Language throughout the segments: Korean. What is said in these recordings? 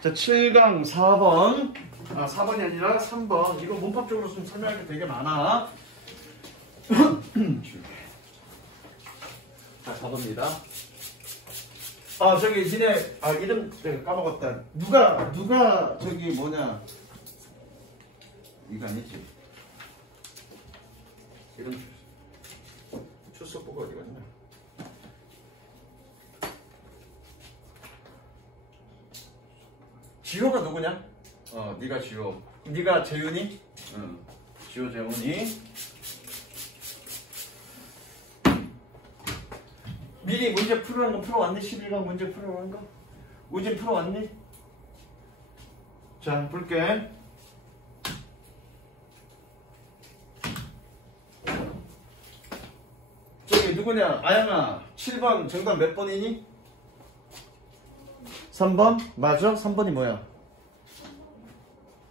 자, 7강 4번. 4번이 아니라 3번. 이거 문법적으로 좀 설명할 게 되게 많아. 자, 4번입니다. 저기, 니네, 이름 내가 까먹었다. 누가, 저기, 뭐냐. 이거 아니지. 이름 출석부가 어디 갔냐. 지호가 누구냐? 네가 지호. 네가 재윤이? 응. 지호, 재훈이. 미리 문제 풀어놓은 거 풀어왔니? 11강 문제 풀어놓은 거? 우진 풀어왔니? 자, 볼게. 저기 누구냐? 아영아, 7번 정답 몇 번이니? 3번? 맞아? 3번이 뭐야?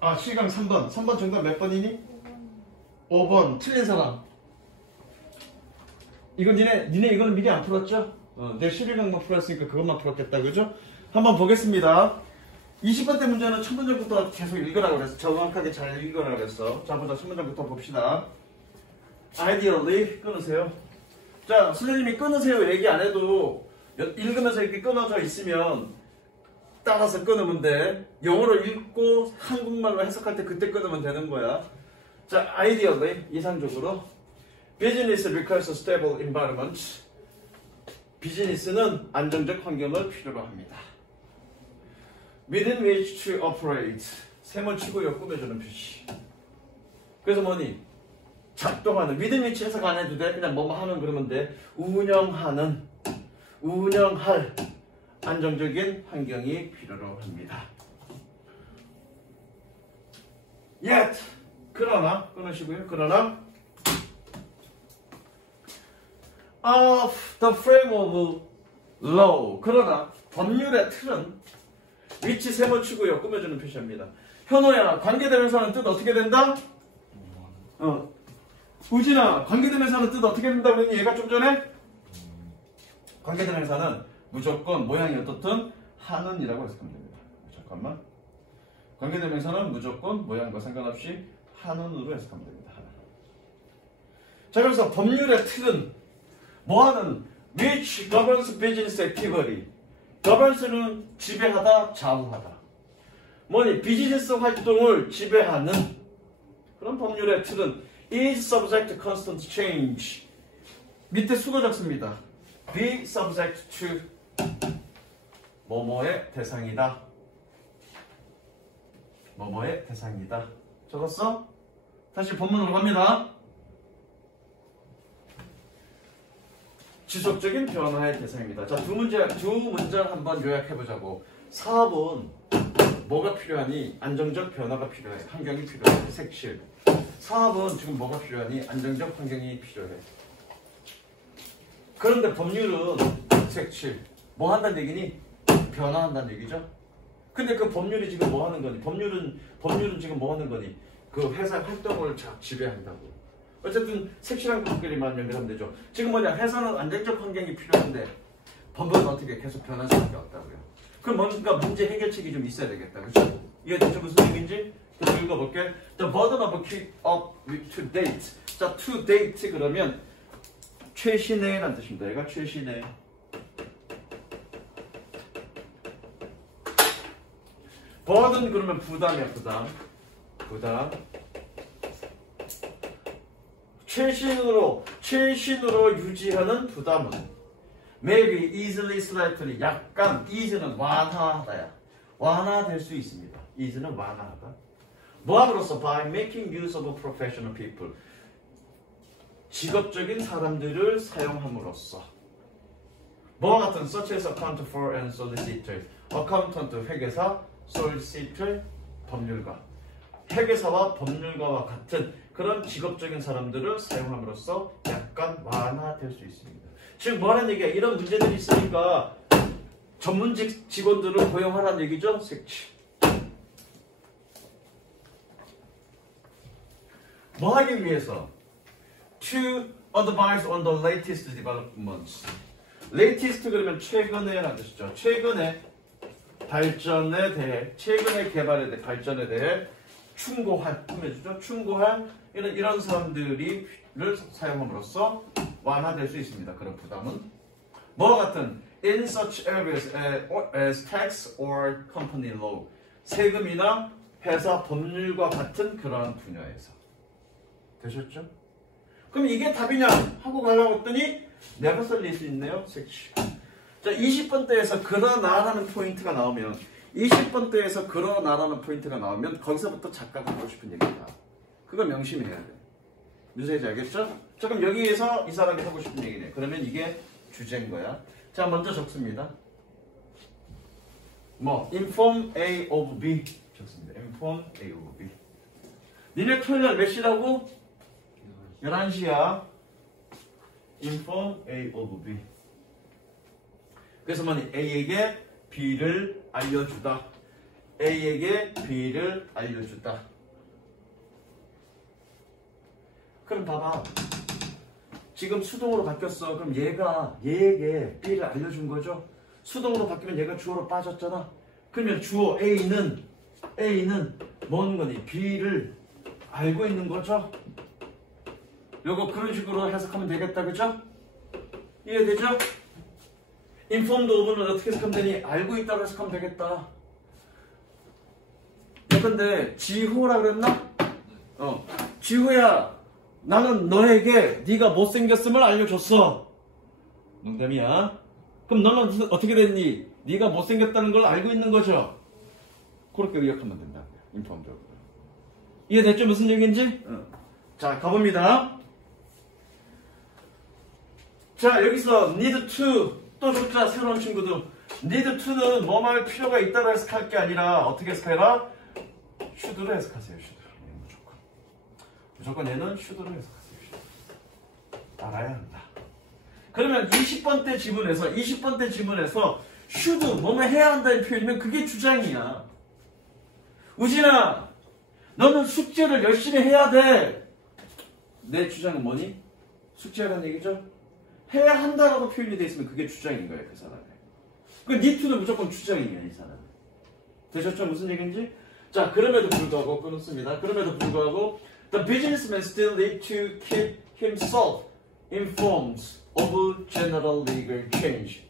7강 3번. 3번 정답 몇 번이니? 5번. 틀린 사람. 이건 니네 이거는 미리 안 풀었죠? 내가 11강만 풀었으니까 그것만 풀었겠다. 그죠? 한번 보겠습니다. 20번 때 문제는 첫 문제부터 계속 읽으라고 그랬어. 정확하게 잘 읽으라고 그랬어. 자, 먼저 첫 문제부터 봅시다. Ideally, 끊으세요. 자, 선생님이 끊으세요 얘기 안 해도 읽으면서 이렇게 끊어져 있으면 따라서 끊으면 돼. 영어로 읽고 한국말로 해석할 때 그때 끊으면 되는 거야. 자, ideally, 이상적으로 Business requires a stable environment. 비즈니스는 안정적 환경을 필요로 합니다. Within which to operate. 세모치고요 꾸며주는 표시. 그래서 뭐니? 작동하는. within which 해석 안 해도 돼. 그냥 뭐뭐 하는 그러면 돼. 운영할 안정적인 환경이 필요로 합니다. Yet. 그러나 끊으시고요. 그러나 of the frame of law. 그러나 법률의 틀은 which 세모치고요 꾸며주는 표시합니다. 현호야, 관계대명사는 뜻 어떻게 된다? 우진아, 관계대명사는 뜻 어떻게 된다 그랬니? 얘가 좀 전에? 관계대명사는 무조건 모양이 어떻든 하는이라고 해석하면 됩니다. 잠깐만. 관계대명사는 무조건 모양과 상관없이 하는으로 해석하면 됩니다. 하는. 자, 그래서 법률의 틀은 뭐하는? which governs business activity. governs는 지배하다, 좌우하다. 뭐니? 비즈니스 활동을 지배하는 그런 법률의 틀은 is subject to constant change. 밑에 수도 적습니다. be subject to 뭐뭐의 대상이다. 뭐뭐의 대상이다. 적었어? 다시 본문으로 갑니다. 지속적인 변화의 대상입니다. 자, 두 문제를 한번 요약해보자고. 4번 뭐가 필요하니? 안정적 변화가 필요해. 환경이 필요해. 색칠. 4번 지금 뭐가 필요하니? 안정적 환경이 필요해. 그런데 법률은 색칠. 뭐 한다는 얘기니? 변화한다는 얘기죠. 근데 그 법률이 지금 뭐 하는 거니? 법률은 지금 뭐 하는 거니? 그 회사 활동을 지배한다고. 어쨌든 색칠한 것끼리만 연결하면 되죠. 지금 뭐냐? 회사는 안정적 환경이 필요한데 법은 어떻게 계속 변할 수밖에 없다고요. 그럼 뭔가 문제 해결책이 좀 있어야 되겠다. 그렇죠? 이해됐죠? 무슨 얘기인지? 또 읽어볼게. The burden of keep up to date. 자, to date 그러면 최신의라는 뜻입니다. 얘가 최신의. burden 그러면 부담이야. 부담. 최신으로 유지하는 부담은 maybe easily, slightly. 약간 easy는 완화하다야. 완화될 수 있습니다. easy는 완화하다. 뭐함으로써? by making use of professional people. 직업적인 사람들을 사용함으로써. 뭐와 같은 such as accountant for and solicitor. accountant 회계사, solicitor 법률가. 회계사와 법률가와 같은 그런 직업적인 사람들을 사용함으로써 약간 완화될 수 있습니다. 즉 뭐라는 얘기야? 이런 문제들이 있으니까 전문직 직원들을 고용하라는 얘기죠? 색칠. 뭐 하기 위해서? To advise on the latest developments. latest 그러면 최근에 라는 뜻이죠. 최근에 발전에 대해 최근의 개발에 대해 발전에 대해 충고할 꾸며주죠. 충고할 이런 사람들을 사용함으로써 완화될 수 있습니다. 그런 부담은 뭐와 같은 in such areas as tax or company law 세금이나 회사 법률과 같은 그러한 분야에서 되셨죠? 그럼 이게 답이냐 하고 가려고 했더니 never 쏠릴 수 있네요. 색칠. 자, 20번대에서 그러나라는 포인트가 나오면 20번대에서 그러나라는 포인트가 나오면 거기서부터 작가가 하고 싶은 얘기다. 그걸 명심해야 돼. 무슨 얘기인지 알겠죠? 자, 그럼 여기에서 이 사람이 하고 싶은 얘기네. 그러면 이게 주제인 거야. 자, 먼저 적습니다. 뭐 inform A of B 적습니다. inform A of B. 니네 토요일날 몇 시라고? 11시야. inform A of B. 그래서 뭐니? A에게 B를 알려주다. A에게 B를 알려주다. 그럼 봐봐. 지금 수동으로 바뀌었어. 그럼 얘에게 B를 알려준 거죠. 수동으로 바뀌면 얘가 주어로 빠졌잖아. 그러면 주어 A는 뭐는 거니? B를 알고 있는 거죠. 요거 그런 식으로 해석하면 되겠다. 그죠? 이해되죠? informed of는 어떻게 해석하면 되니? 알고 있다고 해석하면 되겠다. 근데 지호라 그랬나? 지호야, 나는 너에게 네가 못생겼음을 알려줬어. 농담이야. 그럼 너는 어떻게 됐니? 네가 못생겼다는 걸 알고 있는 거죠. 그렇게 의역하면 된다. informed적으로. 이해됐죠? 무슨 얘기인지? 자, 가봅니다. 자, 여기서 need to 또 적자 새로운 친구들. need to는 뭐뭐 할 필요가 있다고 해석할 게 아니라 어떻게 해석해라? should로 해석하세요. should. 무조건 얘는 should로 해석하세요. should. 알아야 한다. 그러면 20번대 지문에서 should 뭐뭐 해야 한다는 표현이면 그게 주장이야. 우진아, 너는 숙제를 열심히 해야 돼. 내 주장은 뭐니? 숙제하라는 얘기죠? 해야 한다라고 표현이 돼 있으면 그게 주장인 거예요, 그 사람의. 그 니트는 무조건 주장이에요, 이 사람. 되셨죠? 무슨 얘기인지? 자, 그럼에도 불구하고 끊었습니다. 그럼에도 불구하고 the businessman still need to keep himself informed of general legal change.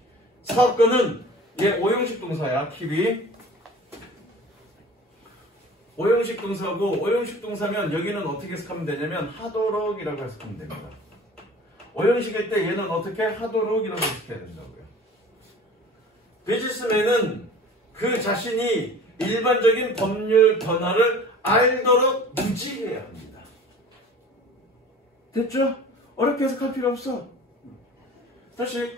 사업가는 얘 오형식 동사야, keep이. 오형식 동사고 오형식 동사면 여기는 어떻게 해석하면 되냐면 하도록이라고 해석하면 됩니다. 오형식일 때 얘는 어떻게 하도록이라고 해석해야 된다고요. 비즈니스맨은 그 자신이 일반적인 법률 변화를 알도록 유지해야 합니다. 됐죠? 어렵게 해석할 필요 없어. 다시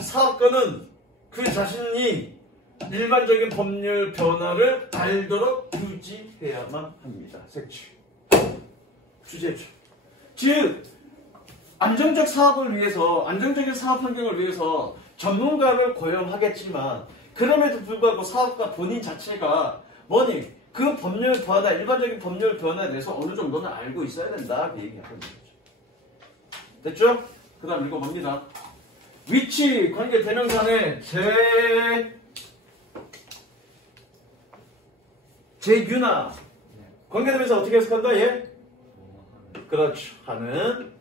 사업가는 그 자신이 일반적인 법률 변화를 알도록 유지해야만 합니다. 색칠. 주제죠. 즉 안정적 사업을 위해서, 안정적인 사업 환경을 위해서 전문가를 고용하겠지만 그럼에도 불구하고 사업가 본인 자체가 뭐니? 그 법률 변화, 일반적인 법률 변화에 대해서 어느 정도는 알고 있어야 된다. 그 얘기하는 거죠. 됐죠? 그 다음 읽어봅니다. 위치, 관계 대명사의 제윤아. 관계대명사 어떻게 해석한다? 얘? 그렇죠. 하는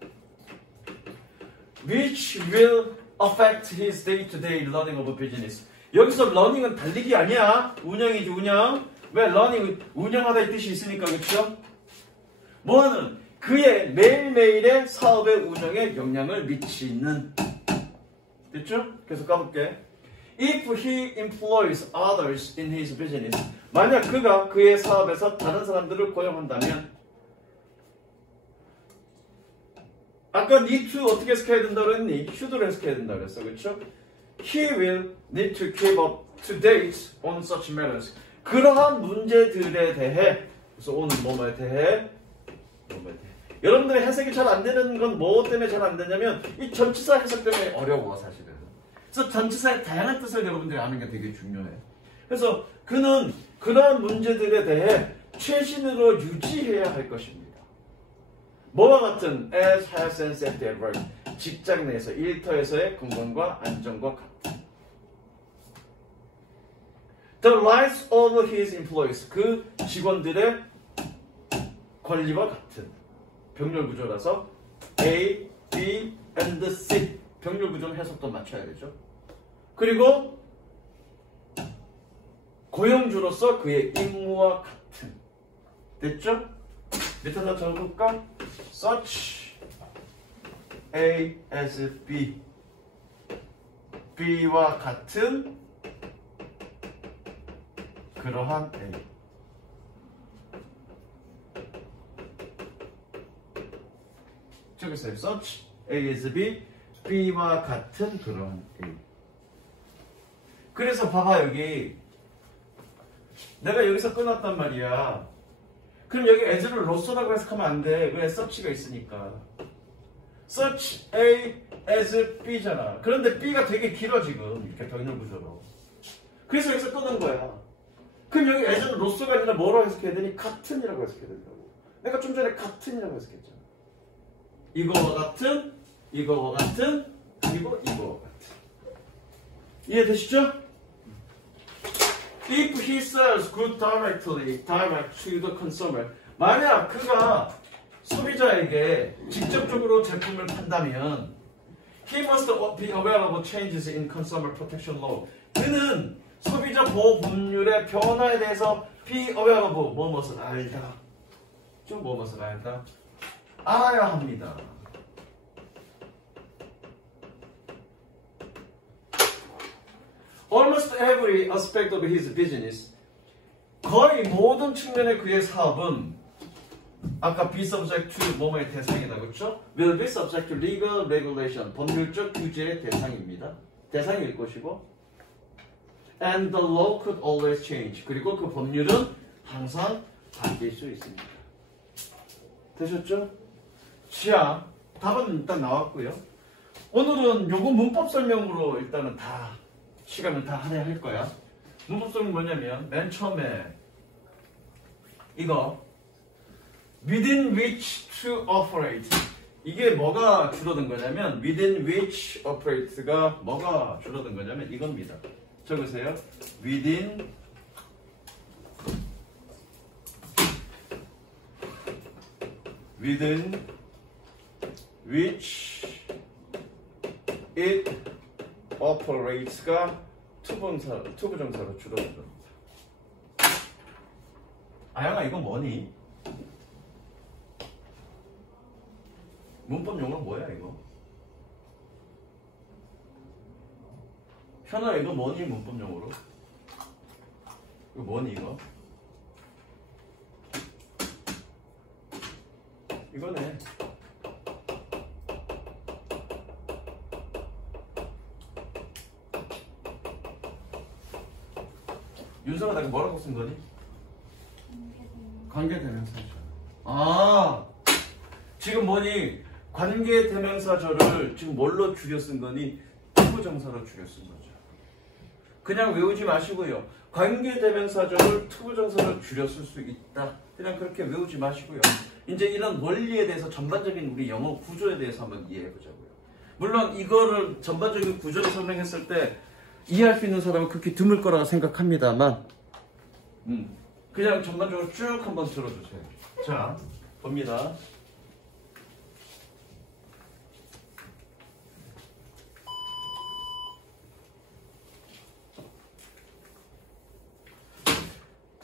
which will affect his day-to-day learning of business. 여기서 learning은 달리기 아니야. 운영이지, 운영. 왜? learning, 운영하다 이 뜻이 있으니까, 그렇죠? 뭐하는? 그의 매일매일의 사업의 운영에 영향을 미치는. 됐죠? 계속 가볼게. If he employs others in his business. 만약 그가 그의 사업에서 다른 사람들을 고용한다면 아까 need to 어떻게 해석해야 된다고 했니? should로 해석해야 된다고 했어. 그렇죠? He will need to keep up to date on such matters. 그러한 문제들에 대해 그래서 오늘 뭐뭐에 대해 여러분들의 해석이 잘 안 되는 건 뭐 때문에 잘 안 되냐면 이 전치사 해석 때문에 어려워 사실은. 그래서 전치사의 다양한 뜻을 여러분들이 아는 게 되게 중요해. 그래서 그는 그러한 문제들에 대해 최신으로 유지해야 할 것입니다. 뭐와 같은 as, has, and safety at work. 직장 내에서 일터에서의 건강과 안정과 같은. The rights of his employees. 그 직원들의 권리와 같은 병렬 구조라서 A, B, and C. 병렬 구조는 해석도 맞춰야 되죠. 그리고 고용주로서 그의 임무와 같은. 됐죠? 밑에다 적어볼까? Such A as B. B와 같은 그러한 A. 적었어요. Such A as B. B와 같은 그러한 A. 그래서 봐봐 여기 내가 여기서 끊었단 말이야. 그럼 여기 as를 lost라고 해석하면 안 돼. 왜 such가 있으니까. Such A as B잖아. 그런데 B가 되게 길어 지금 이렇게 병렬 구조로. 그래서 여기서 끊은 거야. 그럼 여기 as는 lost가 아니라 뭐라고 해석해야 되니? 같은이라고 해석해야 된다고. 내가 좀 전에 같은이라고 해석했잖아. 이거와 같은, 이거와 같은, 그리고 이거와 같은. 이해되시죠? If he sells good directly, direct to the consumer. 만약 그가 소비자에게 직접적으로 제품을 판다면 he must be aware of changes in consumer protection law. 그는 소비자 보호 법률의 변화에 대해서 be aware of 뭐뭇을 알다. 좀 뭐뭇을 알다. 알아야 합니다. Almost every aspect of his business. 거의 모든 측면의 그의 사업은 아까 be subject to 뭐뭐의 대상이다. 그렇죠? Will be subject to legal regulation. 법률적 규제의 대상입니다. 대상일 것이고 And the law could always change. 그리고 그 법률은 항상 바뀔 수 있습니다. 되셨죠? 자, 답은 일단 나왔고요. 오늘은 요거 문법 설명으로 일단은 다 시간을 다 할애할 거야. 문법 설명 뭐냐면 맨 처음에 이거 within which to operate. 이게 뭐가 줄어든 거냐면 within which operate가 뭐가 줄어든 거냐면 이겁니다. 적으세요. within which it operates가 투부정사로 줄어든 겁니다. 아영아 이건 뭐니? 문법 용어 뭐야 이거? 현아 이거 뭐니 문법 용어로? 이거 뭐니 이거? 이거네. 윤서가 내가 뭐라고 쓴 거니? 관계대명사절. 아, 지금 뭐니? 관계대명사절을 지금 뭘로 줄여 쓴 거니? 투부정사로 줄여 쓴 거죠. 그냥 외우지 마시고요. 관계대명사절을 투부정사로 줄여 쓸 수 있다. 그냥 그렇게 외우지 마시고요. 이제 이런 원리에 대해서 전반적인 우리 영어 구조에 대해서 한번 이해해 보자고요. 물론 이거를 전반적인 구조를 설명했을 때 이해할 수 있는 사람은 그렇게 드물 거라고 생각합니다만 그냥 전반적으로 쭉 한번 들어주세요. 자, 봅니다.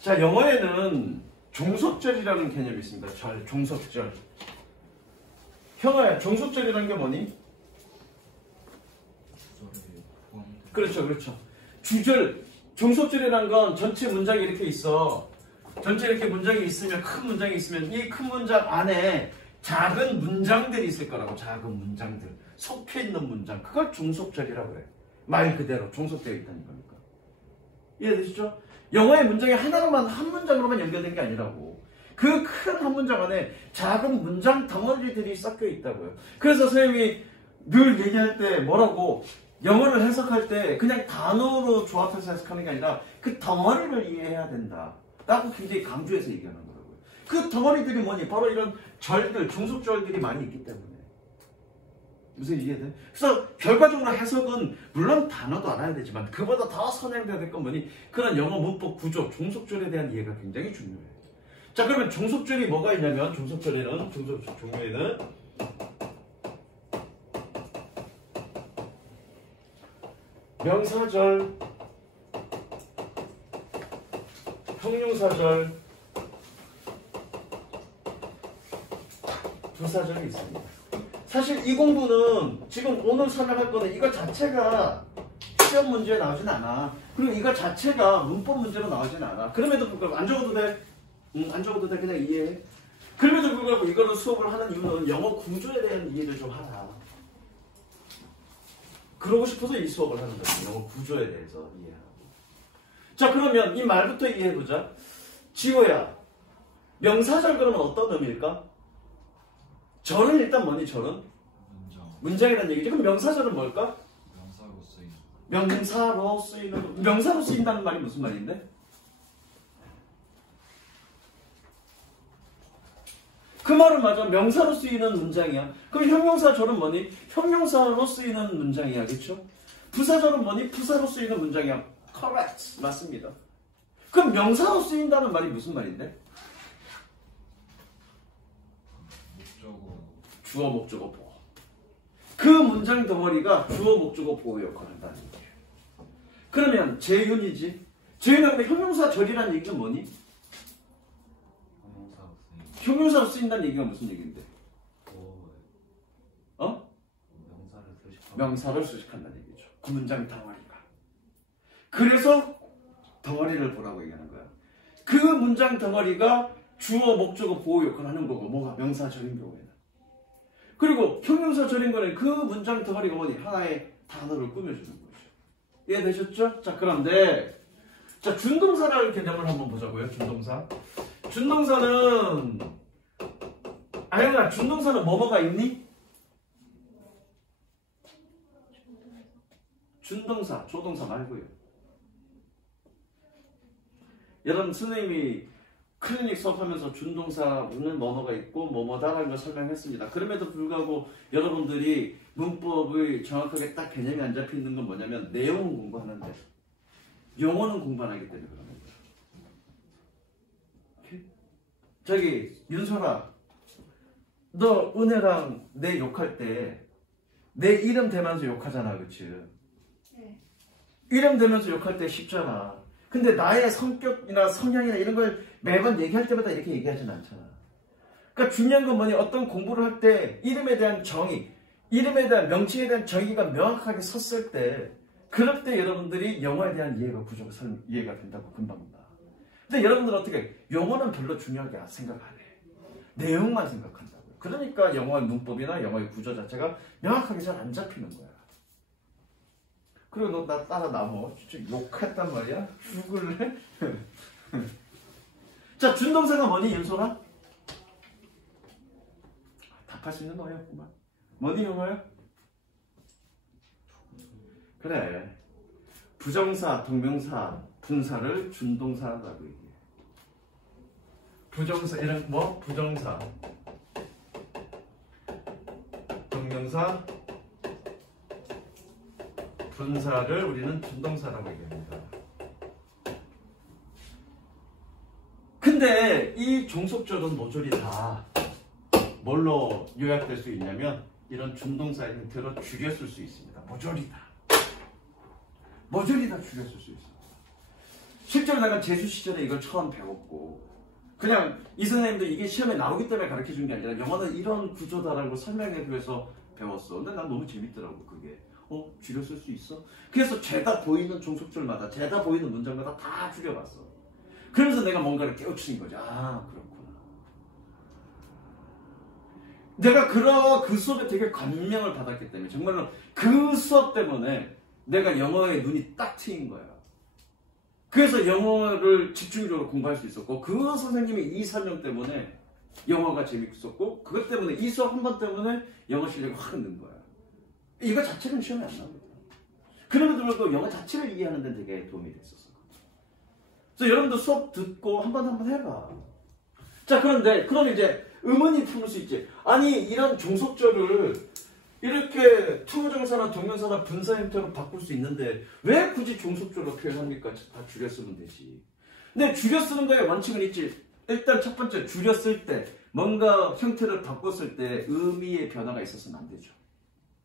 자, 영어에는 종속절이라는 개념이 있습니다. 종속절. 현아야, 종속절이라는 게 뭐니? 그렇죠, 그렇죠. 주절, 종속절이라는 건 전체 문장이 이렇게 있어. 전체 이렇게 문장이 있으면, 큰 문장이 있으면 이 큰 문장 안에 작은 문장들이 있을 거라고. 작은 문장들. 속해 있는 문장. 그걸 종속절이라고 해. 말 그대로 종속되어 있다는 겁니까? 이해되시죠? 영어의 문장이 하나로만, 한 문장으로만 연결된 게 아니라고. 그 큰 한 문장 안에 작은 문장 덩어리들이 섞여 있다고요. 그래서 선생님이 늘 얘기할 때 뭐라고? 영어를 해석할 때 그냥 단어로 조합해서 해석하는 게 아니라 그 덩어리를 이해해야 된다. 라고 굉장히 강조해서 얘기하는 거라고요. 그 덩어리들이 뭐니? 바로 이런 절들, 종속절들이 많이 있기 때문에. 무슨 이해돼? 그래서 결과적으로 해석은 물론 단어도 알아야 되지만 그보다 더 선행돼야 될 건 뭐니? 그런 영어 문법 구조, 종속절에 대한 이해가 굉장히 중요해요. 자, 그러면 종속절이 뭐가 있냐면 종속절에는 종류에는 명사절, 형용사절, 부사절이 있습니다. 사실 이 공부는 지금 오늘 설명할 거는 이거 자체가 시험 문제에 나오진 않아. 그리고 이거 자체가 문법 문제로 나오진 않아. 그럼에도 불구하고 안 적어도 돼. 안 적어도 돼. 그냥 이해해. 그럼에도 불구하고 이거를 수업을 하는 이유는 영어 구조에 대한 이해를 좀 하라. 그러고 싶어서 이 수업을 하는 거지. 영어 구조에 대해서 이해하고. 자, 그러면 이 말부터 이해해보자. 지호야, 명사절 그러면 어떤 의미일까? 절은 일단 뭐니, 절은? 문장이라는 얘기지. 그럼 명사절은 뭘까? 명사로 쓰이는, 명사로 쓰인다는 말이 무슨 말인데? 그 말은 맞아. 명사로 쓰이는 문장이야. 그럼 형용사절은 뭐니? 형용사로 쓰이는 문장이야. 그쵸? 부사절은 뭐니? 부사로 쓰이는 문장이야. Correct. 맞습니다. 그럼 명사로 쓰인다는 말이 무슨 말인데? 주어, 목적어, 보어. 그 문장 덩어리가 주어, 목적어, 보어 역할을 한다는 얘기예요. 그러면 재윤이지. 재윤한테 형용사절이라는 얘기는 뭐니? 형용사로 쓰인다는 얘기가 무슨 얘기인데? 어? 명사를 수식한다는 얘기죠. 그 문장 덩어리가. 그래서 덩어리를 보라고 얘기하는 거야. 그 문장 덩어리가 주어, 목적어, 보호 역할을 하는 거고, 뭐가 명사절인 경우에는. 그리고 형용사절인 거는 그 문장 덩어리가 뭐니? 하나의 단어를 꾸며주는 거죠. 이해되셨죠? 자, 그런데 자, 준동사라는 개념을 한번 보자고요. 준동사. 준동사는 아영아, 준동사는 뭐뭐가 있니? 준동사, 조동사 말고요. 여러분, 선생님이 클리닉 수업하면서 준동사는 뭐뭐가 있고 뭐뭐다라는 걸 설명했습니다. 그럼에도 불구하고 여러분들이 문법의 정확하게 딱 개념이 안 잡혀 있는 건 뭐냐면 내용은 공부하는데 용어는 공부 안 하기 때문에 그런 겁니다. 저기 윤솔아, 너 은혜랑 내 욕할 때 내 이름 대면서 욕하잖아, 그치? 네. 이름 대면서 욕할 때 쉽잖아. 근데 나의 성격이나 성향이나 이런 걸 매번 얘기할 때마다 이렇게 얘기하진 않잖아. 그러니까 중요한 건 뭐니? 어떤 공부를 할 때 이름에 대한 정의, 이름에 대한 명칭에 대한 정의가 명확하게 섰을 때, 그럴 때 여러분들이 영어에 대한 이해가 부족해 이해가 된다고 금방 봐. 근데 여러분들은 어떻게? 영어는 별로 중요하게 생각 안 해. 내용만 생각한다고. 그러니까 영어의 문법이나 영어의 구조 자체가 명확하게 잘 안 잡히는 거야. 그리고 너 나 따라 나머 진짜 욕했단 말이야? 죽을래? 자, 준동사가 뭐니, 윤소라? 답할 수 있는 너였구만. 뭐니, 영어야? 그래. 부정사, 동명사, 분사를 준동사라고 얘기해. 부정사, 이런 뭐? 부정사, 동명사, 분사를 우리는 준동사라고 얘기합니다. 근데 이 종속절은 모조리 다 뭘로 요약될 수 있냐면 이런 준동사의 형태로 줄였을 수 있습니다. 모조리 다 줄였을 수 있습니다. 실제로 내가 재수 시절에 이걸 처음 배웠고 그냥 이 선생님도 이게 시험에 나오기 때문에 가르쳐준 게 아니라 영어는 이런 구조다라고 설명해 주셔서 배웠어. 근데 난 너무 재밌더라고 그게. 줄였을 수 있어? 그래서 죄다 보이는 종속절마다 죄다 보이는 문장마다 다 줄여봤어. 그러면서 내가 뭔가를 깨우치는 거지. 아, 그렇구나. 내가 그 수업에 되게 감명을 받았기 때문에 정말로 그 수업 때문에 내가 영어에 눈이 딱 트인 거야. 그래서 영어를 집중적으로 공부할 수 있었고 그 선생님의 이 설명 때문에 영어가 재밌었고 그것 때문에 이 수업 한 번 때문에 영어 실력이 확 는 거야. 이거 자체는 시험에 안 나옵니다. 그럼에도 불구하고 영어 자체를 이해하는 데 되게 도움이 됐었어. 그래서 여러분도 수업 듣고 한 번 해봐. 자, 그런데 그럼 이제 의문이 품을 수 있지. 아니, 이런 종속절을 이렇게 투부정사나 동명사나 분사 형태로 바꿀 수 있는데 왜 굳이 종속조로 표현합니까? 다 줄여 쓰면 되지. 근데 줄여 쓰는 거에 원칙은 있지. 일단 첫 번째, 줄여 쓸 때 뭔가 형태를 바꿨을 때 의미의 변화가 있었으면 안 되죠.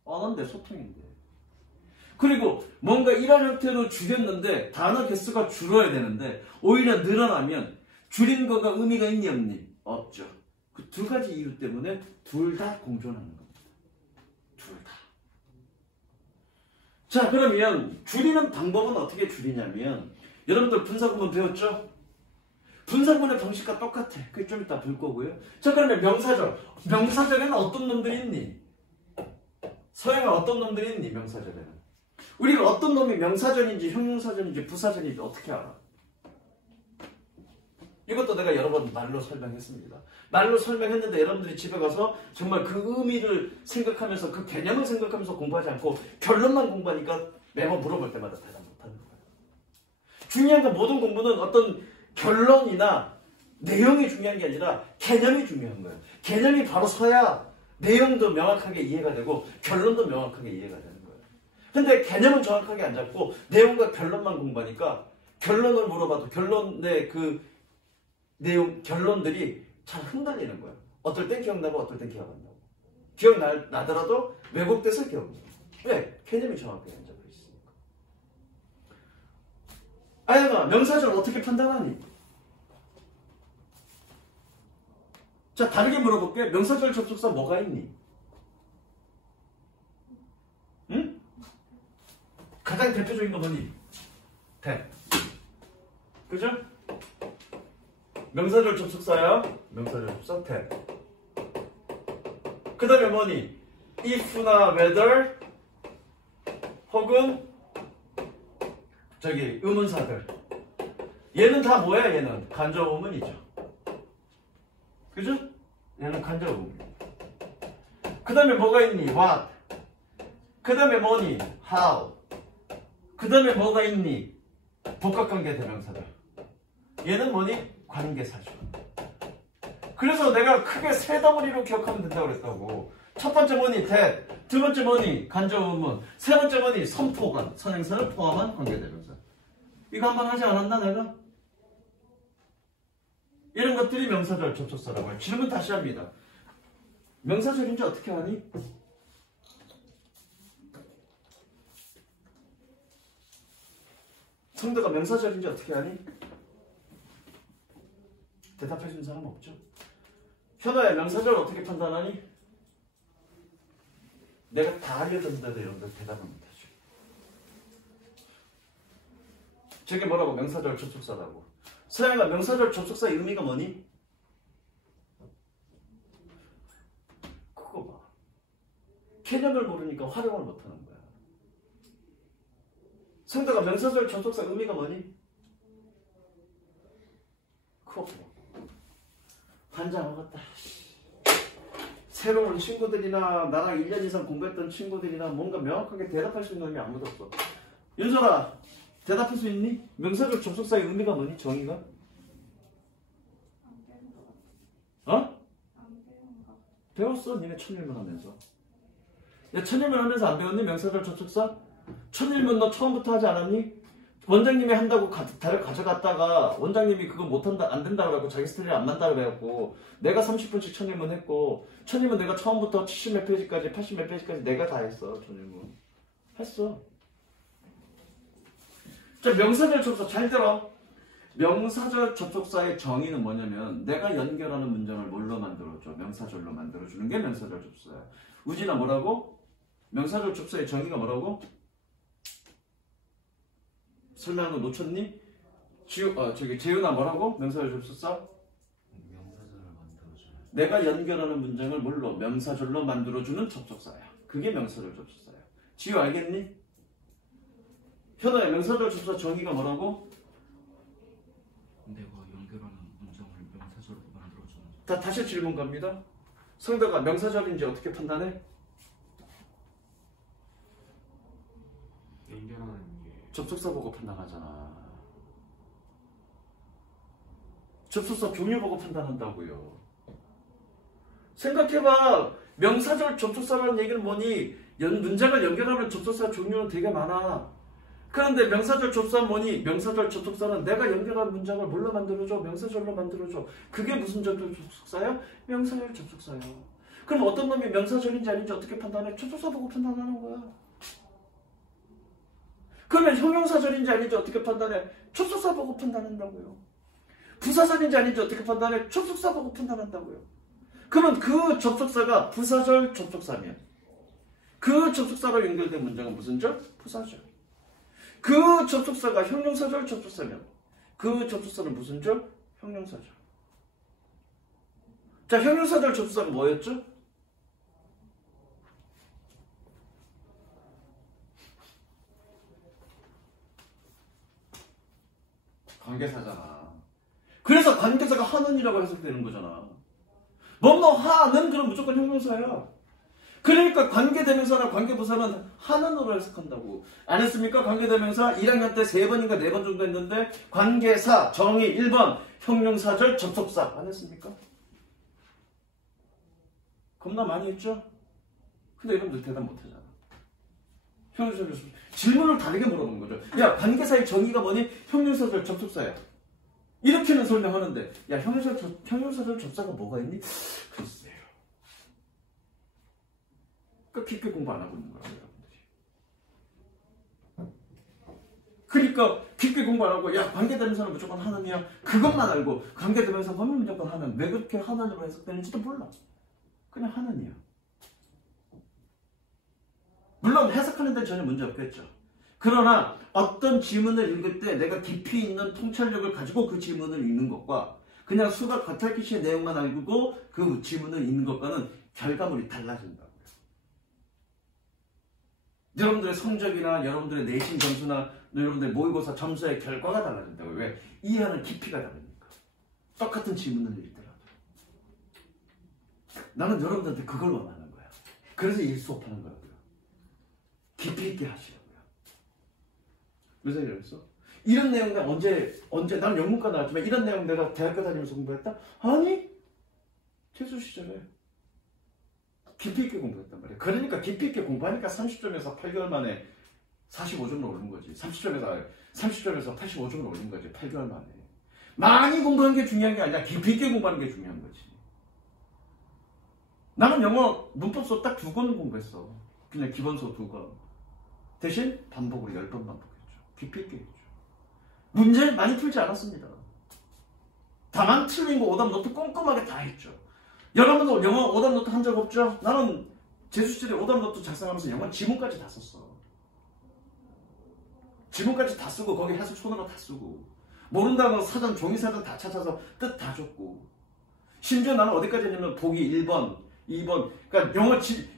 언어인데, 소통인데. 그리고 뭔가 이런 형태로 줄였는데 단어 개수가 줄어야 되는데 오히려 늘어나면 줄인 거가 의미가 있니 없니? 없죠. 그 두 가지 이유 때문에 둘 다 공존하는 겁니다. 둘 다. 자, 그러면 줄이는 방법은 어떻게 줄이냐면 여러분들 분사구문 배웠죠? 분사구문의 방식과 똑같아. 그게 좀 이따 볼 거고요. 자, 그러면 명사절. 명사절에는 어떤 놈들이 있니? 서양에 어떤 놈들이 있니? 명사절에는. 우리가 어떤 놈이 명사절인지 형용사절인지 부사절인지 어떻게 알아? 이것도 내가 여러 번 말로 설명했습니다. 말로 설명했는데 여러분들이 집에 가서 정말 그 의미를 생각하면서 그 개념을 생각하면서 공부하지 않고 결론만 공부하니까 매번 물어볼 때마다 대답 못하는 거예요. 중요한 건 모든 공부는 어떤 결론이나 내용이 중요한 게 아니라 개념이 중요한 거예요. 개념이 바로 서야 내용도 명확하게 이해가 되고 결론도 명확하게 이해가 되는 거예요. 근데 개념은 정확하게 안 잡고 내용과 결론만 공부하니까 결론을 물어봐도 결론의 그 내용, 결론들이 잘 흔들리는 거예요. 어떨 땐 기억나고 어떨 땐 기억 안 나고. 기억나더라도 왜곡돼서 기억나요. 왜? 개념이 정확하게 안 잡혀 있으니까. 아영아, 명사절 어떻게 판단하니? 자, 다르게 물어볼게. 명사절 접속사 뭐가 있니? 응? 가장 대표적인 거 뭐니? 대. 그죠? 명사절 접속사야. 명사절 접속사 대. 그 다음에 뭐니? if나 whether 혹은 저기 의문사들. 얘는 다 뭐야? 얘는 간접의문이죠. 그죠? 얘는 간접의문. 그 다음에 뭐가 있니? what. 그 다음에 뭐니? how. 그 다음에 뭐가 있니? 복합관계 대명사들. 얘는 뭐니? 관계사죠. 그래서 내가 크게 세 덩어리로 기억하면 된다고 그랬다고. 첫 번째 뭐니? that. 두 번째 뭐니? 간접의문. 세 번째 뭐니? 선포관. 선행사를 포함한 관계대명사. 이거 한번 하지 않았나 내가? 이런 것들이 명사절 접속사라고 해요. 질문 다시 합니다. 명사절인지 어떻게 하니? 성대가 명사절인지 어떻게 하니? 대답해주는 사람 없죠? 현아야, 명사절 어떻게 판단하니? 내가 다 알려줬는데도 여러분들 대답을 못하죠. 저게 뭐라고? 명사절 접속사라고. 서양아, 명사절 접속사의 의미가 뭐니? 그거 봐. 개념을 모르니까 활용을 못하는 거야. 성대가 명사절 접속사 의미가 뭐니? 그거 봐. 환장하겠다. 새로 온 친구들이나 나랑 1년 이상 공부했던 친구들이나 뭔가 명확하게 대답할 수 있는 놈이 아무도 없어. 윤설아, 대답할 수 있니? 명사절 접속사의 의미가 뭐니? 정의가? 어? 배웠어. 니네 천일문 하면서. 야, 천일문 하면서 안 배웠니? 명사절 접속사? 천일문 너 처음부터 하지 않았니? 원장님이 한다고 다를 가져갔다가 원장님이 그거 못한다, 안 된다 그러고 자기 스타일이 안 맞다 그래갖고 내가 30분씩 천일문 했고 천일문 내가 처음부터 70 몇 페이지까지 80 몇 페이지까지 내가 다 했어. 천일문 했어. 자, 명사절 접속사 잘 들어. 명사절 접속사의 정의는 뭐냐면 내가 연결하는 문장을 뭘로 만들어줘? 명사절로 만들어주는 게 명사절 접속사야. 우진아 뭐라고? 명사절 접속사의 정의가 뭐라고? 설명한 거 놓쳤니? 재윤아 뭐라고? 명사절 접속사? 명사절을 만들어줘요. 내가 연결하는 문장을 뭘로? 명사절로 만들어주는 접속사야. 그게 명사절 접속사야. 지우 알겠니? 현아야, 명사절 접속사 정의가 뭐라고? 내가 연결하는 문장을 명사절로 만들어주는. 다시 질문 갑니다. 성대가 명사절인지 어떻게 판단해? 연결하는 게 접속사 보고 판단하잖아. 접속사 종류 보고 판단한다고요. 생각해봐. 명사절 접속사라는 얘기는 뭐니? 문장을 연결하는 접속사 종류는 되게 많아. 그런데 명사절 접속사는 뭐니? 명사절 접속사는 내가 연결한 문장을 뭘로 만들어줘? 명사절로 만들어줘. 그게 무슨 접속사야? 명사절 접속사야. 그럼 어떤 놈이 명사절인지 아닌지 어떻게 판단해? 접속사 보고 판단하는 거야. 그러면 형용사절인지 아닌지 어떻게 판단해? 접속사 보고 판단한다고요. 부사절인지 아닌지 어떻게 판단해? 접속사 보고 판단한다고요. 그러면 그 접속사가 부사절 접속사면 그 접속사로 연결된 문장은 무슨 절? 부사절. 그 접속사가 형용사절 접속사면 그 접속사는 무슨 절? 형용사절. 자, 형용사절 접속사는 뭐였죠? 관계사잖아. 그래서 관계사가 하는이라고 해석되는 거잖아. 뭐뭐 하는 그럼 무조건 형용사야. 그러니까 관계대명사나 관계부사는 하는으로 해석한다고. 안 했습니까? 관계대명사 1학년 때 3번인가 4번 정도 했는데 관계사 정의 1번 형용사절 접속사 안 했습니까? 겁나 많이 했죠? 근데 여러분들 대답 못하잖아. 형용사절 질문을 다르게 물어보는 거죠. 야, 관계사의 정의가 뭐니? 형용사절 접속사야. 이렇게는 설명하는데 야, 형용사절 접사가 뭐가 있니? 글쎄요. 깊게 공부 안 하고 있는 거야, 여러분들이. 그러니까 깊게 공부 안 하고 야, 관계대명사는 무조건 하느냐 그것만 알고 관계대명사 보면 무조건 하는 왜 그렇게 하느냐로 해석되는지도 몰라. 그냥 하느냐. 물론 해석하는 데는 전혀 문제 없겠죠. 그러나 어떤 지문을 읽을 때 내가 깊이 있는 통찰력을 가지고 그 지문을 읽는 것과 그냥 수학 겉핥기식의 내용만 알고 그 지문을 읽는 것과는 결과물이 달라진다고요. 여러분들의 성적이나 여러분들의 내신 점수나 여러분들의 모의고사 점수의 결과가 달라진다고요. 왜? 이해하는 깊이가 다르니까. 똑같은 지문을 읽더라도. 나는 여러분들한테 그걸 원하는 거야. 그래서 이 수업하는 거라고요. 깊이 있게 하시라고요. 무슨 얘기를 했어? 이런 내용 내가 언제 난 영문과 나왔지만 이런 내용 내가 대학교 다니면서 공부했다? 아니 재수 시절에 깊이 있게 공부했단 말이야. 그러니까 깊이 있게 공부하니까 30점에서 8개월 만에 45점으로 오른 거지. 30점에서 85점으로 오른 거지. 8개월 만에. 많이 공부하는 게 중요한 게 아니라 깊이 있게 공부하는 게 중요한 거지. 나는 영어 문법서 딱 2권 공부했어. 그냥 기본서 2권. 대신 반복으로 10번 반복했죠. 깊이 있게 했죠. 문제 많이 풀지 않았습니다. 다만 틀린 거 오답 노트 꼼꼼하게 다 했죠. 여러분도 영어 오답 노트 한 적 없죠? 나는 재수시절에 오답 노트 작성하면서 영어 지문까지 다 썼어. 지문까지 다 쓰고 거기 해석 손으로 다 쓰고 모른다고 사전 종이사전 다 찾아서 뜻 다 줬고 심지어 나는 어디까지 했냐면 보기 1번, 2번 그러니까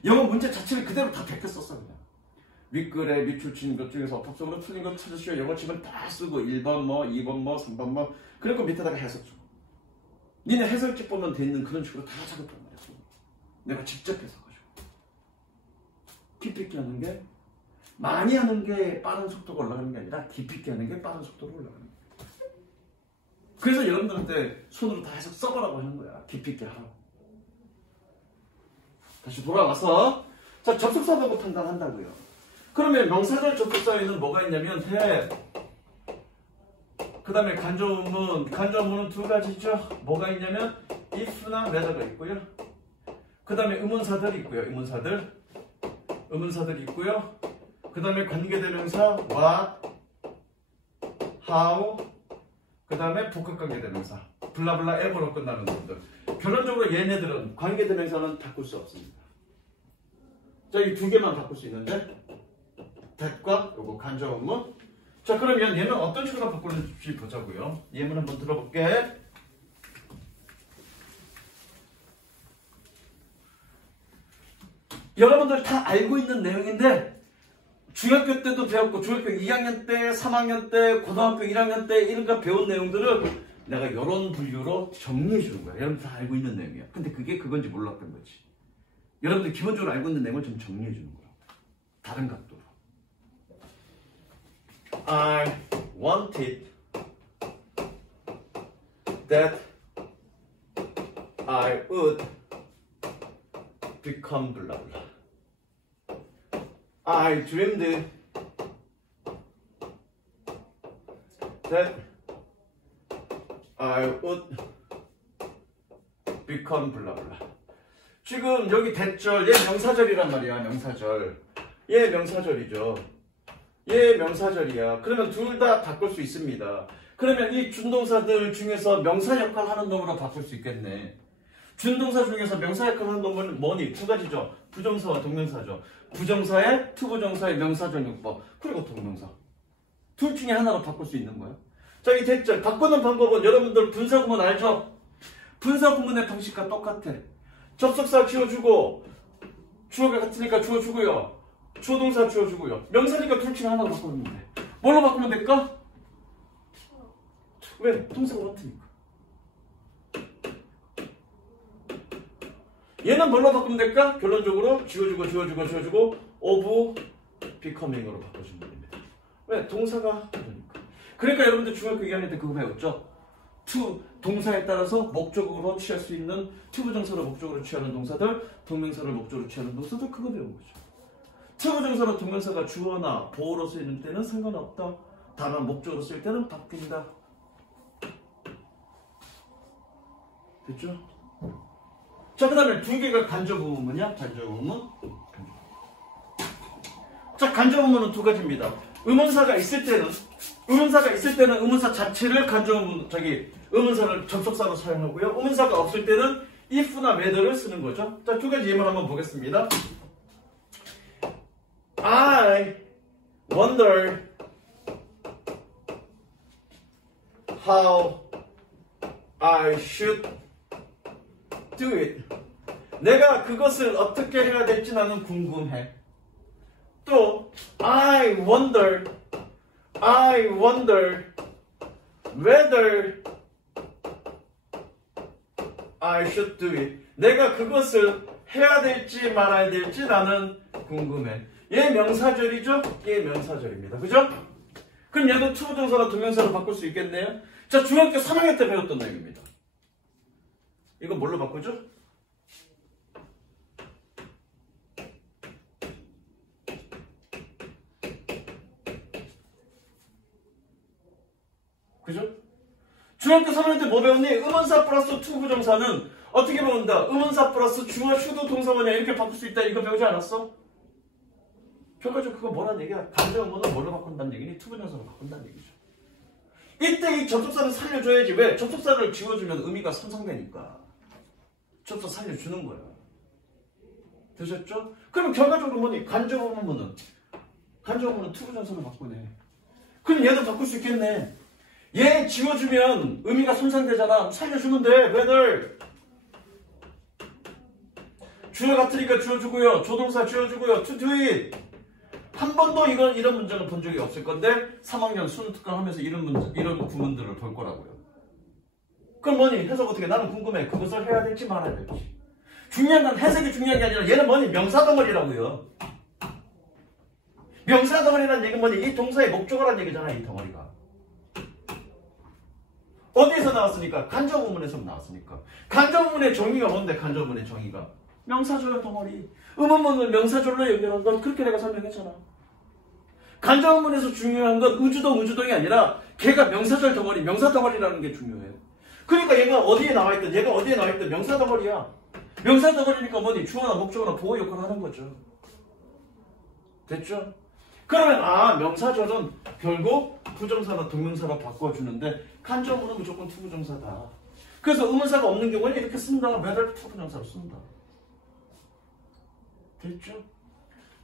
영어 문제 자체를 그대로 다 베꼈었어. 그냥 윗글에 밑줄 치는 것 중에서 법적으로 틀린 거 찾으시오. 영어 지문 다 쓰고 1번 뭐 2번 뭐 3번 뭐 그리고 밑에다가 해석 주고 니네 해설집 보면 돼 있는 그런 식으로 다 작업한 말이야. 내가 직접 해석하시고 깊이 있게 하는 게 많이 하는 게 빠른 속도가 올라가는 게 아니라 깊이 있게 하는 게 빠른 속도로 올라가는 거야. 그래서 여러분들한테 손으로 다 해석 써보라고 하는 거야. 깊이 있게 하라고. 다시 돌아와서 자, 접속사 보고 판단한다고요. 그러면 명사절 접속사에는 뭐가 있냐면 그 다음에 간접문은 2가지죠. 뭐가 있냐면 if나 whether가 있고요. 그 다음에 의문사들이 있고요. 의문사들이 있고요. 그 다음에 관계대명사 what, how, 그 다음에 복합관계대명사 블라블라 에버로 끝나는 것들. 결론적으로 얘네들은 관계대명사는 바꿀 수 없습니다. 자, 이 2개만 바꿀 수 있는데 that과 요거 간접문. 자, 그러면 얘는 어떤 식으로 바꾸는지 보자고요. 예문 한번 들어볼게. 여러분들 다 알고 있는 내용인데 중학교 때도 배웠고 중학교 2학년 때, 3학년 때, 고등학교 1학년 때 이런 거 배운 내용들을 내가 이런 분류로 정리해 주는 거야. 여러분들 다 알고 있는 내용이야. 근데 그게 그건지 몰랐던 거지. 여러분들 기본적으로 알고 있는 내용을 좀 정리해 주는 거야. 다른 각도로. I wanted that I would become blah blah. I dreamed that I would become blah blah. 지금 여기 대절, 얘 명사절이란 말이야. 명사절. 얘 명사절이죠. 얘 명사절이야. 그러면 둘 다 바꿀 수 있습니다. 그러면 이 준동사들 중에서 명사 역할 하는 놈으로 바꿀 수 있겠네. 준동사 중에서 명사 역할 하는 놈은 뭐니? 두 가지죠. 부정사와 동명사죠. 부정사의 투부정사의 명사전용법 그리고 동명사. 둘 중에 하나로 바꿀 수 있는 거예요. 자, 이 대절 바꾸는 방법은 여러분들 분사구문 알죠? 분사구문의 방식과 똑같아. 접속사 지워주고 주어가 같으니까 주어주고요. 주어동사 지워주고요. 명사니까 둘 중에 하나로 바꾸면 돼. 뭘로 바꾸면 될까? 왜? 동사가 같으니까. 얘는 뭘로 바꾸면 될까? 결론적으로 지워주고 of becoming으로 바꿔주면 됩니다. 왜? 동사가 그러니까. 그러니까 여러분들 중학교 2학년 때 그거 배웠죠? to 동사에 따라서 목적으로 취할 수 있는 투부정사를 목적으로 취하는 동사들, 동명사를 목적으로 취하는 동사들 그거 배운 거죠. 투부정사로 동명사가 주어나 보어로 쓰이는 때는 상관없다. 다만 목적으로 쓸 때는 바뀐다. 됐죠? 자, 그 다음에 두 개가 간접의문이야. 간접의문. 자, 간접의문은 두 가지입니다. 의문사가 있을 때는 의문사 자체를 의문사를 접속사로 사용하고요. 의문사가 없을 때는 if나 whether를 쓰는 거죠. 자, 두 가지 예문 한번 보겠습니다. I wonder how I should do it. 내가 그것을 어떻게 해야 될지 나는 궁금해. 또 I wonder whether I should do it. 내가 그것을 해야 될지 말아야 될지 나는 궁금해. 얘 명사절이죠? 얘 명사절입니다. 그죠? 그럼 얘도 투부정사나 동명사로 바꿀 수 있겠네요. 자, 중학교 3학년 때 배웠던 내용입니다. 이거 뭘로 바꾸죠? 그죠? 중학교 3학년 때 뭐 배웠니? 의문사 플러스 투부정사는 어떻게 배운다? 의문사 플러스 주어, 슈도, 동사원이야 이렇게 바꿀 수 있다. 이거 배우지 않았어? 결과적으로 그거 뭐란 얘기야? 간접의문은 뭘로 바꾼다는 얘기니? 투부정사로 바꾼다는 얘기죠. 이때 이 접속사를 살려줘야지. 왜? 접속사를 지워주면 의미가 손상되니까. 접속사 살려주는 거야. 되셨죠? 그럼 결과적으로 뭐니? 간접의문은 투부정사로 바꾸네. 그럼 얘도 바꿀 수 있겠네. 얘 지워주면 의미가 손상되잖아. 살려주면 돼. 왜들? 주어 같으니까 지워주고요. 조동사 지워주고요. to do it. 한 번도 이런 문제는 본 적이 없을 건데 3학년 수능 특강 하면서 이런 구문들을 볼 거라고요. 그럼 뭐니? 해석 어떻게? 나는 궁금해. 그것을 해야 될지 말아야 될지. 중요한 건 해석이 중요한 게 아니라 얘는 뭐니? 명사덩어리라고요. 명사덩어리라는 얘기는 뭐니? 이 동사의 목적어란 얘기잖아. 이 덩어리가. 어디에서 나왔으니까? 간접의문에서 나왔으니까. 간접의문의 정의가 뭔데? 간접의문의 정의가 명사절 덩어리. 의문문을 명사절로 연결한 건 그렇게 내가 설명했잖아. 간접의문에서 중요한 건 의주동이 아니라 걔가 명사절 덩어리, 명사 덩어리라는 게 중요해요. 그러니까 얘가 어디에 나와있든 명사 덩어리야. 명사 덩어리니까 뭐니? 주어나 목적어나 보호 역할을 하는 거죠. 됐죠? 그러면 명사절은 결국 부정사나 동명사로 바꿔주는데 간접으로 무조건 투부정사다. 그래서 의문사가 없는 경우는 이렇게 쓴다. whether 투부정사로 쓴다. 됐죠?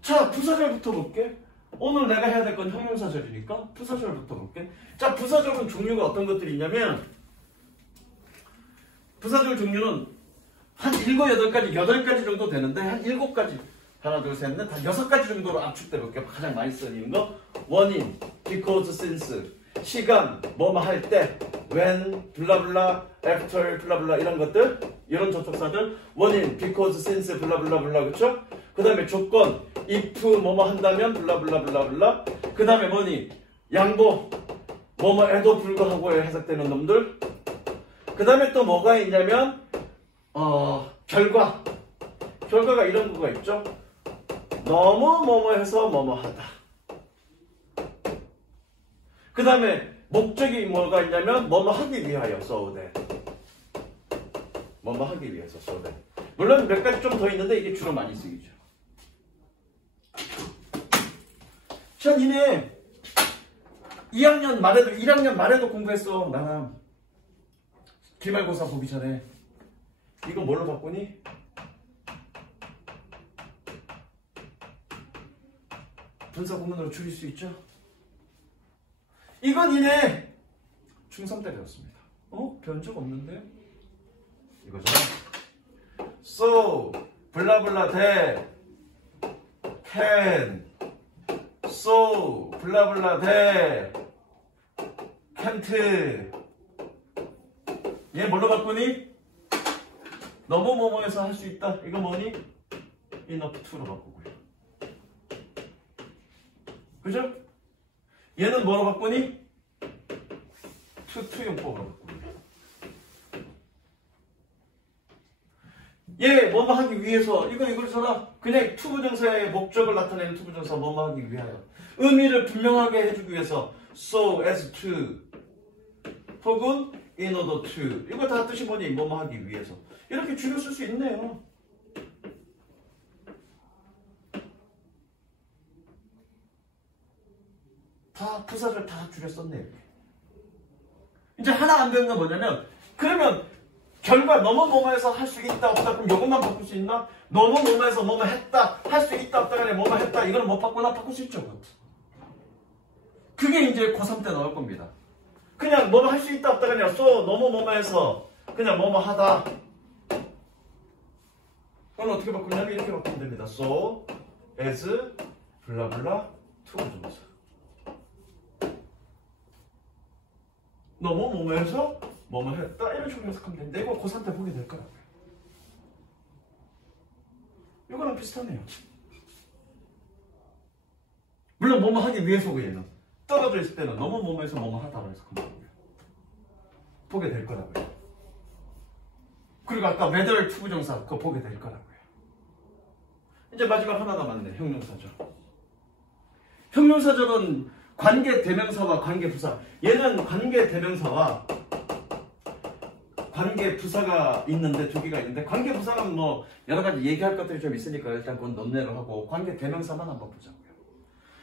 자, 부사절부터 볼게. 오늘 내가 해야 될 건 형용사절이니까 부사절부터 볼게. 자, 부사절은 종류가 어떤 것들이 있냐면 부사절 종류는 한 7, 8가지, 8가지 정도 되는데 한 7가지 하나, 둘, 셋, 넷, 한 6가지 정도로 압축돼 볼게요. 가장 많이 쓰이는 거 원인, because, since, 시간, 뭐뭐 할 때, when, 블라블라, after, 블라블라 이런 것들, 이런 접속사들 원인, because, since, 블라블라블라 그쵸? 그 다음에 조건, if, 뭐뭐 한다면 블라블라블라블라 그 다음에 뭐니? 양보, 뭐뭐에도 불구하고에 해석되는 놈들 그 다음에 또 뭐가 있냐면 결과 결과가 이런 거가 있죠. 너무 뭐뭐해서 뭐뭐하다. 그 다음에 목적이 뭐가 있냐면 뭐뭐하기 위하여 so that. 뭐뭐하기 위해서 so that. 물론 몇 가지 좀 더 있는데 이게 주로 많이 쓰이죠. 자, 니네 1학년 말에도 공부했어. 나는 기말고사 보기 전에. 이거 뭘로 바꾸니? 분사 구문으로 줄일 수 있죠? 이건 니네 중3 때 배웠습니다. 배운 적 없는데? 이거잖아. So, 블라블라 대 can. So, 블라블라 대 can't. 얘 뭘로 바꾸니? 너무 뭐뭐해서 할 수 있다. 이거 뭐니? enough to로 바꾸고요. 그죠? 얘는 뭐로 바꾸니? to 용법으로 바꾸고요. 얘 뭐뭐 하기 위해서 이걸 써라. 그냥 투부정사의 목적을 나타내는 투부정사 뭐뭐 하기 위하여. 의미를 분명하게 해주기 위해서 so as to 혹은 in order to. 이거 다 뜻이 뭐니? 뭐뭐 하기 위해서. 이렇게 줄여 쓸 수 있네요. 다 부사를 다 줄여 썼네요. 이제 하나 안 배운 건 뭐냐면 그러면 결과 너무 뭐뭐해서 할 수 있다 없다. 그럼 이것만 바꿀 수 있나? 너무 뭐뭐해서 뭐뭐 했다 할 수 있다 없다 그래 뭐뭐 했다. 이거는 못 바꾸나? 바꿀 수 있죠. 그게 이제 고3 때 나올 겁니다. 그냥 뭐뭐 할 수 있다 없다 그냥 so 너무 뭐뭐해서 그냥 뭐뭐 하다. 그건 어떻게 바꾸냐면 이렇게 바꾸면 됩니다. so as 블라블라 투부정사. 너무 뭐뭐해서 뭐뭐 했다 이런 식으로 해석하면 되는데 이거 고3 때 보게 될 거라고요. 이거랑 비슷하네요. 물론 뭐뭐 하기 위해서고 얘는 떨어져 있을 때는 너무 뭐뭐해서 뭐뭐 하다고 해석하면 되고요. 보게 될 거라고요. 그리고 아까 whether 투부정사 그거 보게 될 거라고요. 이제 마지막 하나 남았네. 형용사적. 형용사적은 관계 대명사와 관계 부사. 얘는 관계 대명사와 관계 부사가 있는데 두 개가 있는데 관계 부사는 뭐 여러 가지 얘기할 것들이 좀 있으니까 일단 그건 논외로 하고 관계 대명사만 한번 보자고요.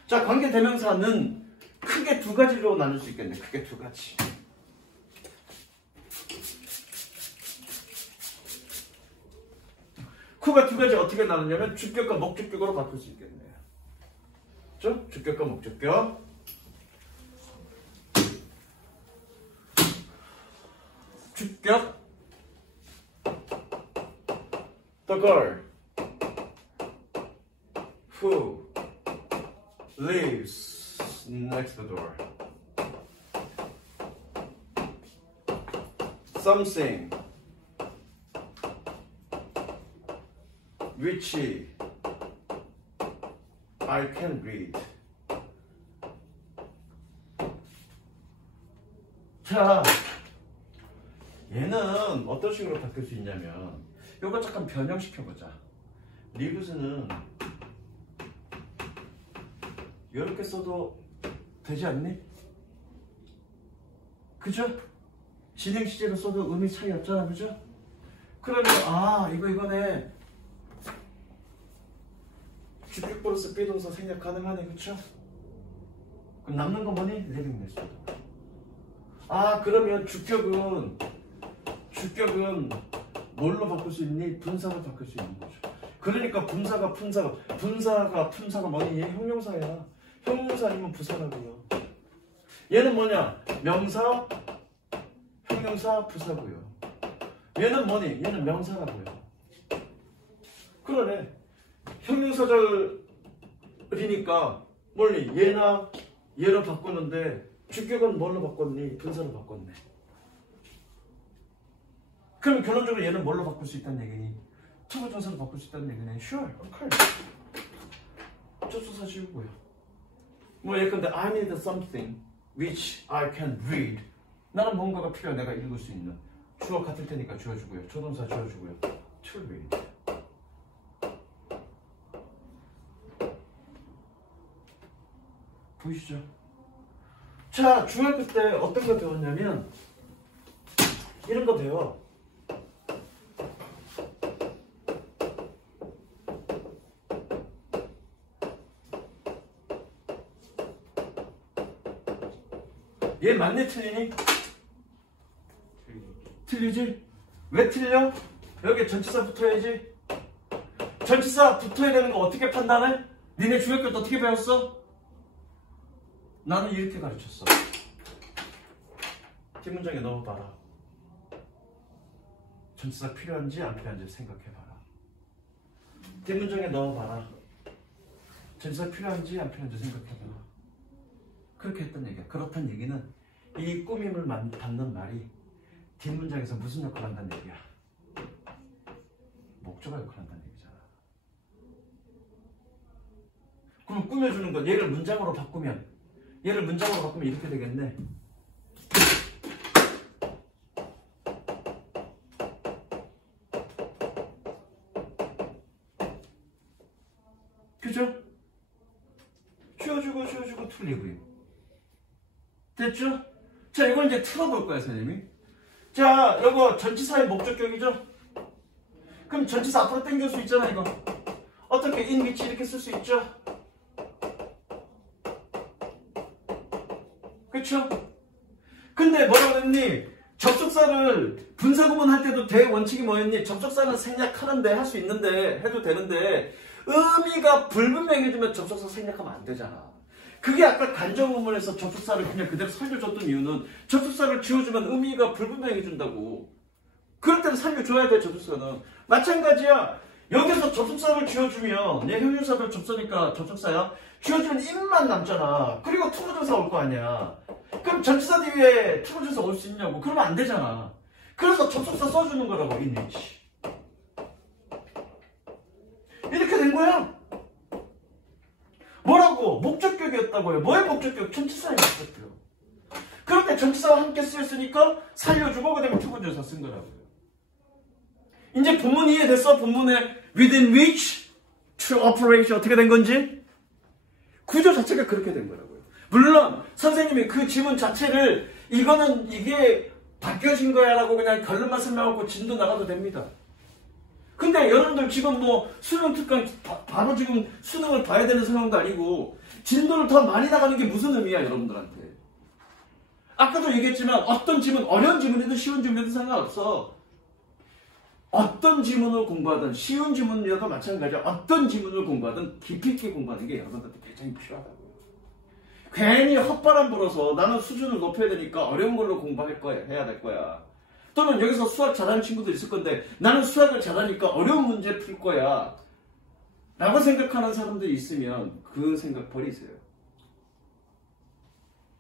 자, 관계 대명사는 크게 두 가지로 나눌 수 있겠네. 크게 두 가지. 크가 두 가지 어떻게 나누냐면 주격과 목적격으로 바꿀 수 있겠네요. 그렇죠? 주격과 목적격. 주격 The girl who lives next door. Something which I can read. 자, 얘는 어떤 식으로 바뀔 수 있냐면 이거 잠깐 변형시켜보자. 리브스는 이렇게 써도 되지 않니? 그죠? 진행 시제로 써도 의미 차이 없잖아. 그죠? 그러면 이거네. 주격 플러스 비동사 생략 가능하네. 그쵸? 그럼 남는 거 뭐니? living next door. 그러면 주격은 뭘로 바꿀 수 있니? 분사로 바꿀 수 있는 거죠. 그러니까 분사가 품사가 뭐니? 얘 형용사야. 형용사 아니면 부사라고요. 얘는 뭐냐? 명사, 형용사, 부사고요. 얘는 뭐니? 얘는 명사라고요. 그러네. 형용사절이니까 뭐니? 얘나 얘로 바꾸는데 주격은 뭘로 바꿨니? 분사로 바꿨네. 그럼 결론적으로 얘는 뭘로 바꿀 수 있다는 얘기니? 투부정사로 바꿀 수 있다는 얘기네. Sure, okay. 접수사 지우고요. 뭐 예컨대 I need something which I can read. 나는 뭔가가 필요해. 내가 읽을 수 있는. 주어 같을 테니까 지워주고요. 조동사 지워주고요. To read. 보이시죠? 자, 중학교 때 어떤 거 배웠냐면 이런 거 배워. 얘 맞네 틀리니? 틀리지? 왜 틀려? 여기 전치사 붙어야지. 전치사 붙어야 되는 거 어떻게 판단해? 니네 중학교 때 어떻게 배웠어? 나는 이렇게 가르쳤어. 뒷문장에 넣어봐라. 전치사 필요한지 안 필요한지 생각해봐라. 뒷문장에 넣어봐라. 전치사 필요한지 안 필요한지 생각해봐라. 그렇게 했던 얘기야. 그렇단 얘기는 이 꾸밈을 받는 말이 뒷문장에서 무슨 역할을 한다는 얘기야? 목적어 역할을 한다는 얘기잖아. 그럼 꾸며주는 건 얘를 문장으로 바꾸면 이렇게 되겠네. 그죠? 쥐어주고 틀리고요. 됐죠? 자, 이걸 이제 틀어볼 거야, 선생님이. 자, 이거 전치사의 목적격이죠? 그럼 전치사 앞으로 당길 수 있잖아, 이거. 어떻게 in which 이렇게 쓸 수 있죠? 그쵸? 근데 뭐라고 했니? 접속사를 분사구문 할 때도 대원칙이 뭐였니? 접속사는 생략하는데 할 수 있는데 해도 되는데 의미가 불분명해지면 접속사 생략하면 안 되잖아. 그게 아까 간접문문에서 접속사를 그냥 그대로 살려줬던 이유는 접속사를 지워주면 의미가 불분명해진다고. 그럴 때는 살려줘야 돼, 접속사는. 마찬가지야. 여기서 접속사를 지워주면 얘 형용사도 접속사니까 접속사야. 지워주면 입만 남잖아. 그리고 투부정사 올 거 아니야. 그럼 전치사 뒤에 투부정사 올 수 있냐고. 그러면 안 되잖아. 그래서 접속사 써주는 거라고, in which. 이렇게 된 거야. 뭐라고? 목적격이었다고요. 뭐의 목적격? 전치사의 목적격. 그런데 전치사와 함께 쓰였으니까 살려주고 그다음에 투부정사 쓴 거라고요. 이제 본문 이해됐어? 본문의 within which to operation 어떻게 된 건지? 구조 자체가 그렇게 된 거라고요. 물론 선생님이 그 지문 자체를 이게 바뀌어진 거야 라고 그냥 결론만 설명하고 진도 나가도 됩니다. 근데 여러분들 지금 뭐 수능 특강 바로 지금 수능을 봐야 되는 상황도 아니고 진도를 더 많이 나가는 게 무슨 의미야 여러분들한테. 아까도 얘기했지만 어떤 지문, 어려운 지문이든 쉬운 지문이든 상관없어. 어떤 지문을 공부하든 쉬운 지문이라도 마찬가지야. 어떤 지문을 공부하든 깊이 있게 공부하는 게 여러분들한테 굉장히 필요하다고요. 괜히 헛바람 불어서 나는 수준을 높여야 되니까 어려운 걸로 공부할 거야, 해야 될 거야. 또는 여기서 수학 잘하는 친구도 있을 건데 나는 수학을 잘하니까 어려운 문제 풀 거야 라고 생각하는 사람들이 있으면 그 생각 버리세요.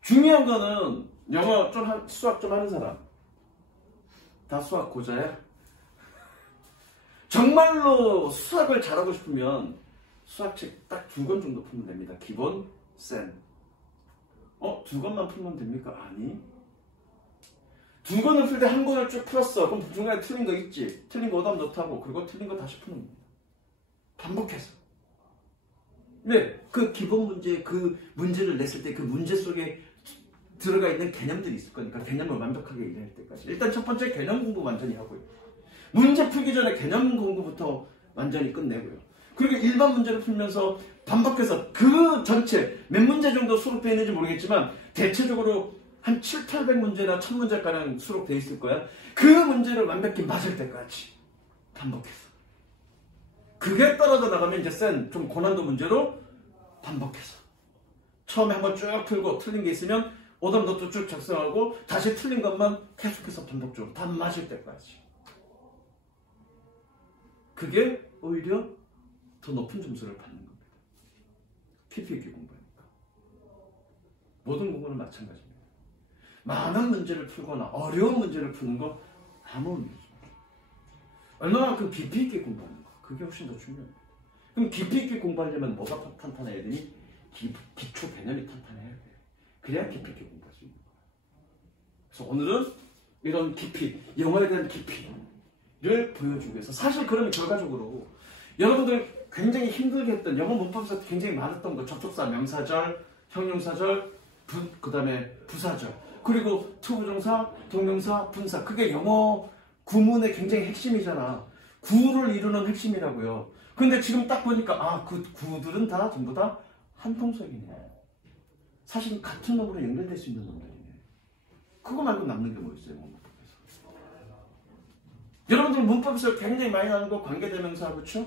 중요한 거는 영어 좀 수학 좀 하는 사람 다 수학 고자야? 정말로 수학을 잘하고 싶으면 수학책 딱 2권 정도 풀면 됩니다. 기본, 센. 2권만 풀면 됩니까? 아니. 2권을 풀 때 1권을 쭉 풀었어. 그럼 중간에 틀린 거 있지. 틀린 거 오답 노트하고 그리고 틀린 거 다시 푸는 겁니다. 반복해서. 네, 그 기본 문제, 그 문제를 냈을 때 그 문제 속에 들어가 있는 개념들이 있을 거니까 개념을 완벽하게 이해할 때까지. 일단 첫 번째 개념 공부 완전히 하고요. 문제 풀기 전에 개념 공부부터 완전히 끝내고요. 그리고 일반 문제를 풀면서 반복해서 그 전체 몇 문제 정도 수록되어 있는지 모르겠지만 대체적으로 한 700~800문제나 1000문제가량 수록되어 있을 거야. 그 문제를 완벽히 맞을 때까지 반복해서. 그게 떨어져 나가면 이제 센 좀 고난도 문제로 반복해서. 처음에 한번 쭉 풀고 틀린 게 있으면 오답 노트 쭉 작성하고 다시 틀린 것만 계속해서 반복적으로 다 맞을 때까지. 그게 오히려 더 높은 점수를 받는 겁니다. 깊이 있게 공부하니까. 모든 공부는 마찬가지입니다. 많은 문제를 풀거나 어려운 문제를 푸는 거 아무 의미 없습니다. 얼마만큼 깊이 있게 공부하는 거. 그게 훨씬 더 중요합니다. 그럼 깊이 있게 공부하려면 뭐가 탄탄해야 되니? 기초 개념이 탄탄해야 돼요. 그래야 깊이 있게 공부할 수 있는 거예요. 그래서 오늘은 이런 깊이, 영어에 대한 깊이를 보여주기 위해서 사실 그러면 결과적으로 여러분들 굉장히 힘들게 했던 영어 문법에서 굉장히 많았던 거 접속사, 명사절, 형용사절, 그 다음에 부사절, 그리고 투부정사, 동명사, 분사. 그게 영어 구문의 굉장히 핵심이잖아. 구를 이루는 핵심이라고요. 근데 지금 딱 보니까 그 구들은 다 전부 다 한통속이네. 사실 같은 놈으로 연결될 수 있는 놈들이네. 그거 말고 남는 게 뭐 있어요, 문법에서? 여러분들 문법에서 굉장히 많이 나오는 거 관계대명사, 그렇죠?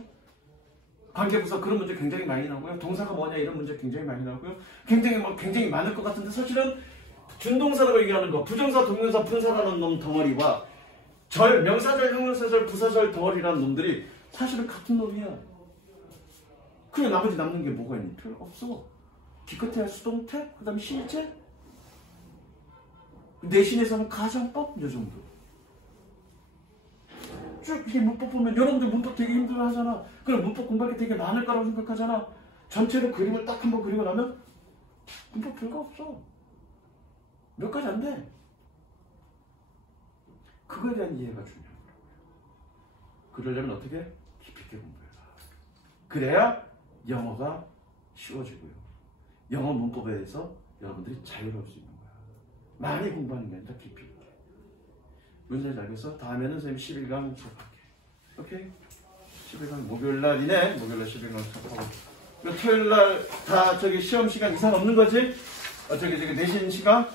관계부사 그런 문제 굉장히 많이 나오고요. 동사가 뭐냐 이런 문제 굉장히 많이 나오고요. 굉장히 많을 것 같은데 사실은 준동사라고 얘기하는 거, 부정사, 동명사, 분사라는 놈 덩어리와 명사절, 형용사절, 부사절 덩어리라는 놈들이 사실은 같은 놈이야. 그래 나머지 남는 게 뭐가 있니? 별로 없어. 기껏해야 수동태, 그 다음에 실제, 내신에서는 가정법, 요 정도. 쭉 이게 문법 보면 여러분들 문법 되게 힘들어 하잖아. 그럼 문법 공부할 게 되게 많을 거라고 생각하잖아. 전체로 그림을 딱 한번 그리고 나면 문법 별거 없어. 몇 가지 안 돼. 그거에 대한 이해가 중요한 거야. 그러려면 어떻게? 깊이 있게 공부해라. 그래야 영어가 쉬워지고요. 영어 문법에 대해서 여러분들이 자유로울 수 있는 거야. 많이 공부하는 게 아니라 깊이 있게. 무슨 소리인지 알겠어? 다음에는 선생님 11강 수업할게. 오케이? 11강 목요일날이네. 목요일날 11강 수업하고. 토요일날 다 시험 시간 이상 없는 거지? 내신 시간?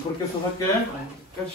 그렇게 수업할게. 끝.